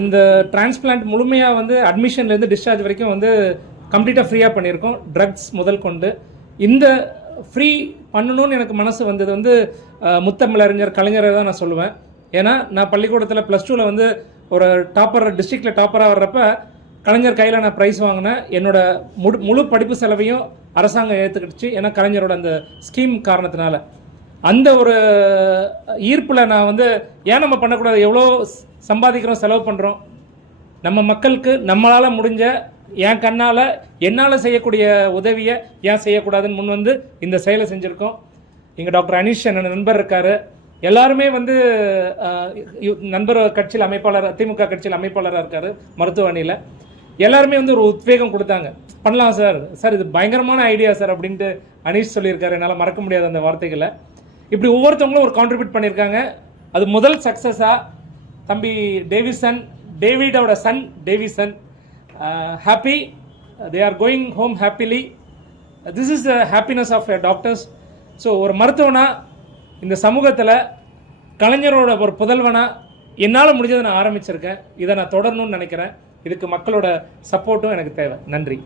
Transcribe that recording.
இந்த டிரான்ஸ்பிளான்ட் முழுமையாக வந்து அட்மிஷன்லேருந்து டிஸ்சார்ஜ் வரைக்கும் வந்து கம்ப்ளீட்டாக ஃப்ரீயாக பண்ணியிருக்கோம். ட்ரக்ஸ் முதல் கொண்டு இந்த ஃப்ரீ பண்ணணும்னு எனக்கு மனசு வந்தது வந்து முத்தமிழறிஞர் கலைஞரை தான் நான் சொல்லுவேன். ஏன்னா நான் பள்ளிக்கூடத்தில் +2 வந்து ஒரு டிஸ்ட்ரிக்டில் டாப்பராக வர்றப்ப கலைஞர் கையில் நான் ப்ரைஸ் வாங்கினேன். என்னோட முழு படிப்பு செலவையும் அரசாங்கம் ஏற்றுக்கிடுச்சு. ஏன்னா கலைஞரோட அந்த ஸ்கீம் காரணத்தினால அந்த ஒரு ஈர்ப்பில் நான் வந்து ஏன் நம்ம பண்ணக்கூடாது, எவ்வளோ சம்பாதிக்கிறோம், செலவு பண்ணுறோம், நம்ம மக்களுக்கு நம்மளால் முடிஞ்ச என் கண்ணால் என்னால் செய்யக்கூடிய உதவியை ஏன் செய்யக்கூடாதுன்னு முன் வந்து இந்த செயலை செஞ்சுருக்கோம். இங்கே டாக்டர் அனீஷ் என்னோட நண்பர் இருக்கார். எல்லாருமே வந்து நண்பர் கட்சியில் அமைப்பாளர், திமுக கட்சியில் அமைப்பாளராக இருக்கார் மருத்துவ அணியில். எல்லாருமே வந்து ஒரு உத்வேகம் கொடுத்தாங்க. பண்ணலாம் சார் இது பயங்கரமான ஐடியா சார் அப்படின்ட்டு அனீஷ் சொல்லியிருக்காரு. என்னால் மறக்க முடியாத அந்த வார்த்தைகளை. இப்படி ஒவ்வொருத்தவங்களும் ஒரு கான்ட்ரிபியூட் பண்ணியிருக்காங்க. அது முதல் சக்ஸஸாக தம்பி டேவிடோட son Davison happy, they are going home happily. This is the happiness of doctors. So ஒரு மருத்துவனா இந்த சமூகத்தில் கலைஞரோட ஒரு புதல்வனா என்னால் முடிஞ்சதை நான் ஆரம்பிச்சிருக்கேன். இதை நான் தொடரணும்னு நினைக்கிறேன். இதுக்கு மக்களோட சப்போர்ட்டும் எனக்கு தேவை. நன்றி.